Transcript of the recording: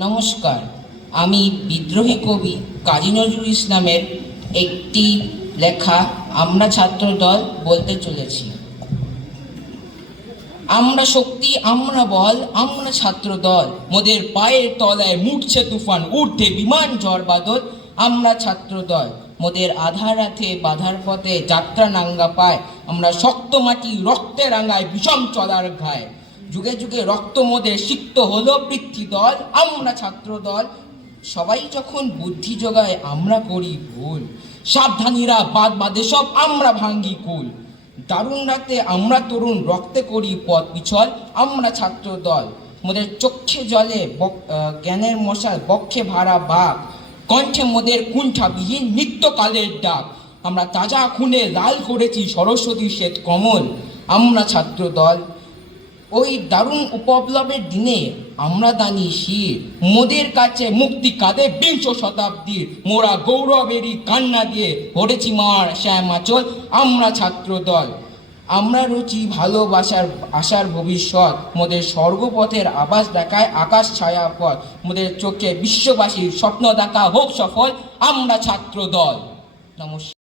নমস্কার, আমি বিদ্রোহী কবি কাজী নজরুল ইসলামের একটি লেখা আমরা ছাত্রদল বলতে চলেছি। আমরা শক্তি, আমরা বল, আমরা ছাত্রদল, মোদের পায়ের তলায় মুড়ছে তুফান, উঠতে বিমান ঝড় বাদল। আমরা ছাত্রদল, মোদের আধার রাতে বাধার পথে যাত্রা নাঙ্গা পায়। আমরা শক্ত মাটি রক্তে রাঙায় বিষম চলার ঘায়। যুগে যুগে রক্ত মোদের সিক্ত হলো বৃত্তি দল। আমরা ছাত্রদল, সবাই যখন বুদ্ধি যোগায় আমরা করি ভুল। সাবধানীরা বাদ বাদে সব আমরা ভাঙ্গি কুল। দারুণ রাতে আমরা তরুণ রক্তে করি পথ পিছল। আমরা ছাত্রদল, মোদের চক্ষে জলে জ্ঞানের মশাল, বক্ষে ভাড়া বাঘ, কণ্ঠে মোদের কুণ্ঠাবিহীন নিত্যকালের ডাক। আমরা তাজা খুনে লাল করেছি সরস্বতী শ্বেত কমল। আমরা ছাত্রদল, ওই দারুণ উপপ্লবের দিনে আমরা দানি শির, মোদের কাছে মুক্তি কাঁদে বিংশ শতাব্দীর। মোরা গৌরবেরই কান্না দিয়ে ভরেছি মার শ্যামাচল। আমরা ছাত্রদল, আমরা রুচি ভালোবাসার আশার ভবিষ্যৎ। মোদের স্বর্গপথের আভাস দেখায় আকাশ ছায়া পথ। মোদের চোখে বিশ্ববাসীর স্বপ্ন দেখা হোক সফল। আমরা ছাত্রদল। নমস্কার।